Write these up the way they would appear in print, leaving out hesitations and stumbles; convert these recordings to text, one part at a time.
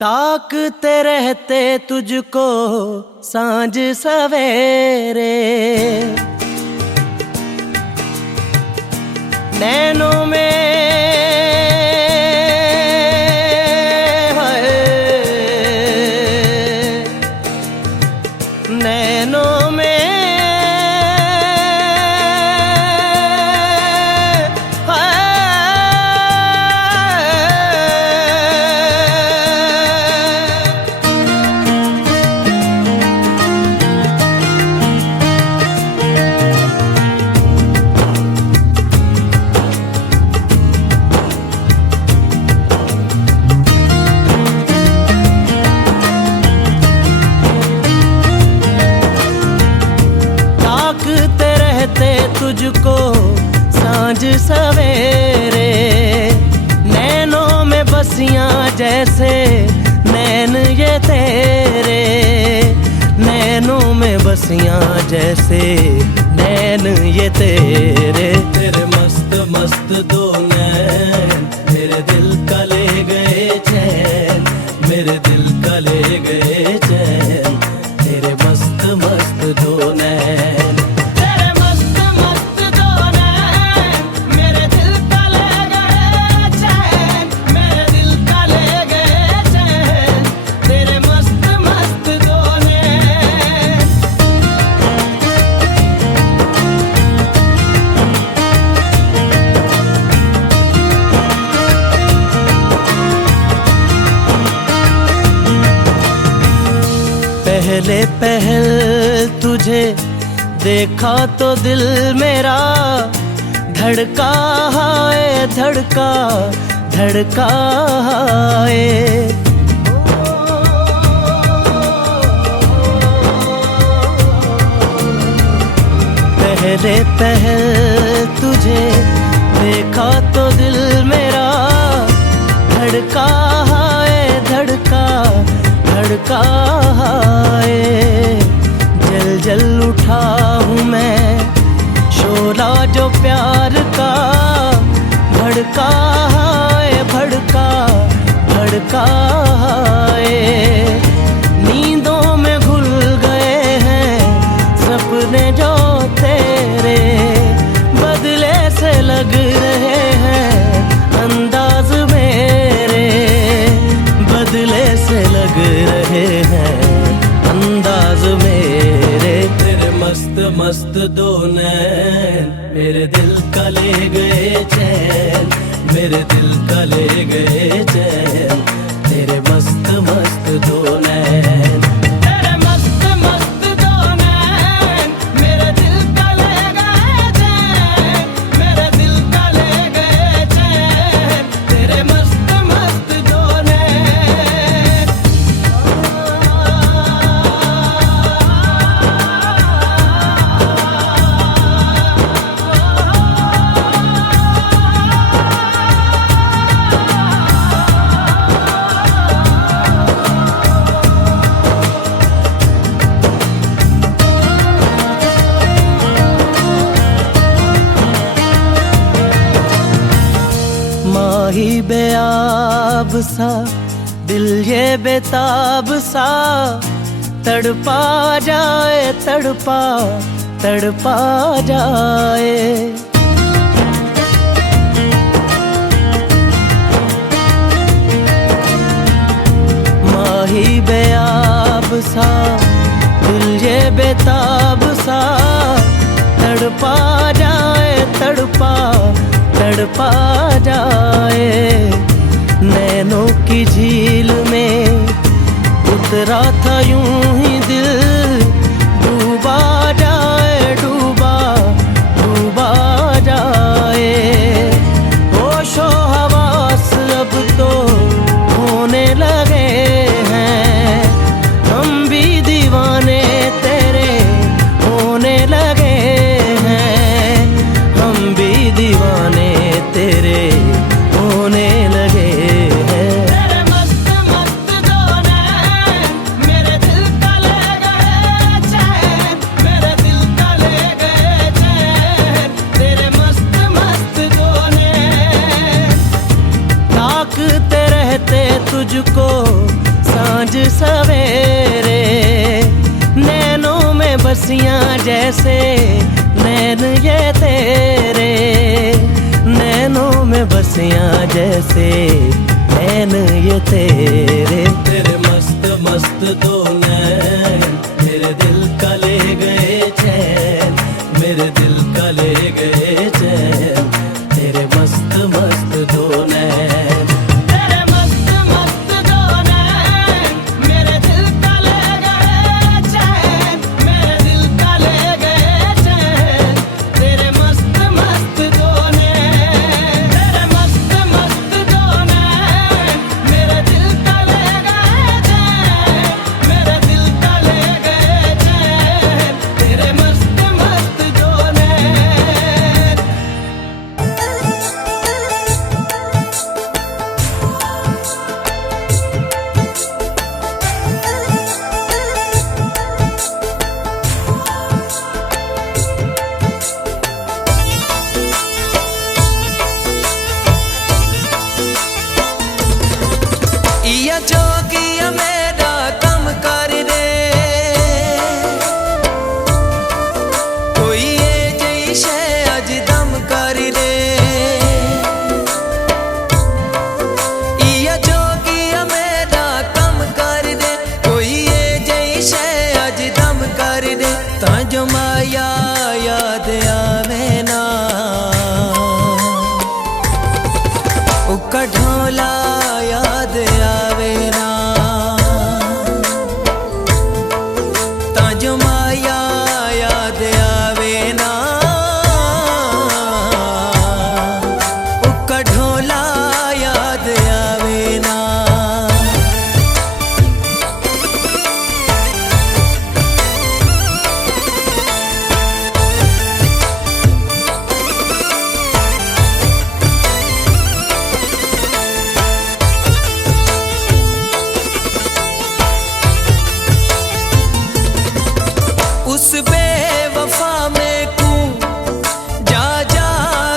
ताकते रहते तुझको सांझ सवेरे, नैनों में है, नैनों में तुझको सांझ सवेरे, नैनों में बसियां जैसे नैन ये तेरे, नैनों में बसियां जैसे नैन ये तेरे। तेरे मस्त मस्त दो नैन मेरे दिल का ले गए चैन, मेरे दिल का ले गए चैन, तेरे मस्त मस्त दो नैन। पहले पहल तुझे देखा तो दिल मेरा धड़का है, धड़का धड़का है। पहले पहल तुझे देखा तो दिल मेरा धड़का है, धड़का धड़का है। जल जल उठा हूँ मैं शोला जो प्यार का, भड़का है, भड़का भड़का है। नींदों में घुल गए हैं सपने जो तेरे, बदले से लग रहे हैं अंदाज मेरे, बदले से लग रहे हैं अंदाज मेरे। तेरे मस्त मस्त दो नैन मेरे दिल का ले गए चैन, मेरे दिल का ले गए चैन, तेरे मस्त मस्त दो नैन। माही बेआब सा दिल ये बेताब सा, तड़पा जाए तड़पा तड़पा जाए। माही बेआब सा दिल ये बेताब सा, तड़पा जाए तड़पा तड़पा जाए। नैनों की झील में उतरा था यूं ही दिल, डूबा जाए डूबा डूबा जाए। होशो हवास अब तो होने लगे हैं, हम भी दीवाने तेरे होने लगे हैं, हम भी दीवाने तेरे होने लगे हैं। तेरे मस्त मस्त दो नैन मेरे दिल का बसियां जैसे नैन ये तेरे, नैनों में बसियां जैसे नैन ये तेरे। तेरे मस्त मस्त दो नैन मेरे दिल का ले गए चैन, मेरे दिल का ले गए चैन, तेरे मस्त मस्त दो नैन। तेरे मस्त मस्त दो नैन मेरे दिल का ले गए चैन, मेरे दिल का ले गए चैन, तेरे मस्त मस्त दो नैन। तेरे मस्त मस्त दो नैन मेरे दिल का ले गए चैन, मेरे दिल का ले गए चैन, तेरे मस्त मस्त दो नैन। इया जोगिया मेरा कम कर दे, कोई ये जई शे अज दम कर दे। इया जोगिया मेरा कम कर दे, कोई ये जई शे अज दम कर दे। तां जो माया याद आवे ना, उका ढोला याद आवे ना। तां जो माया याद आवे ना, उका ढोला याद आवे ना। उस बेवफा में कू जा जा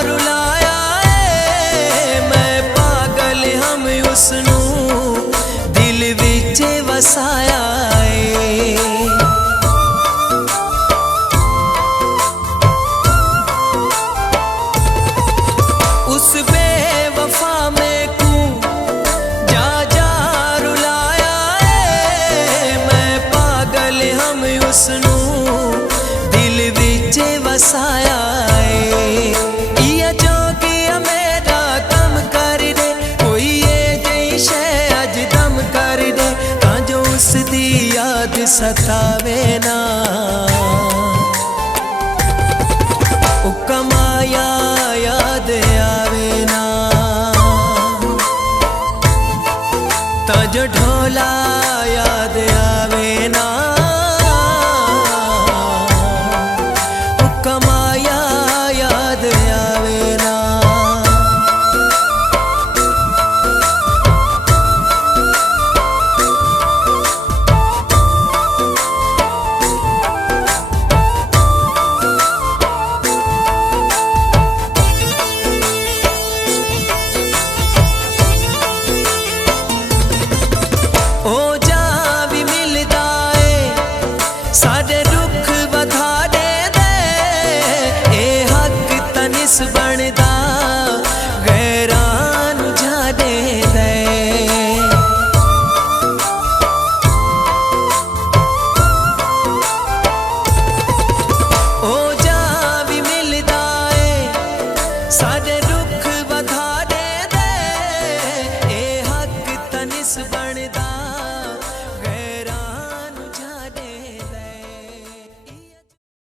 रुलाया है, मैं पागल हम उसनू दिल विच वसाया है। उस बेवफा में कू जा जा रुलाया है, मैं पागल हम उसनू दिल विच वसाया है। इया जोगिया मेरा कम कर दे, कोई ये जई शे अज दम कर दे। तां जो उसदी याद सतावे ना, उका माया याद आवे ना। तां जो ढोला याद आवे ना,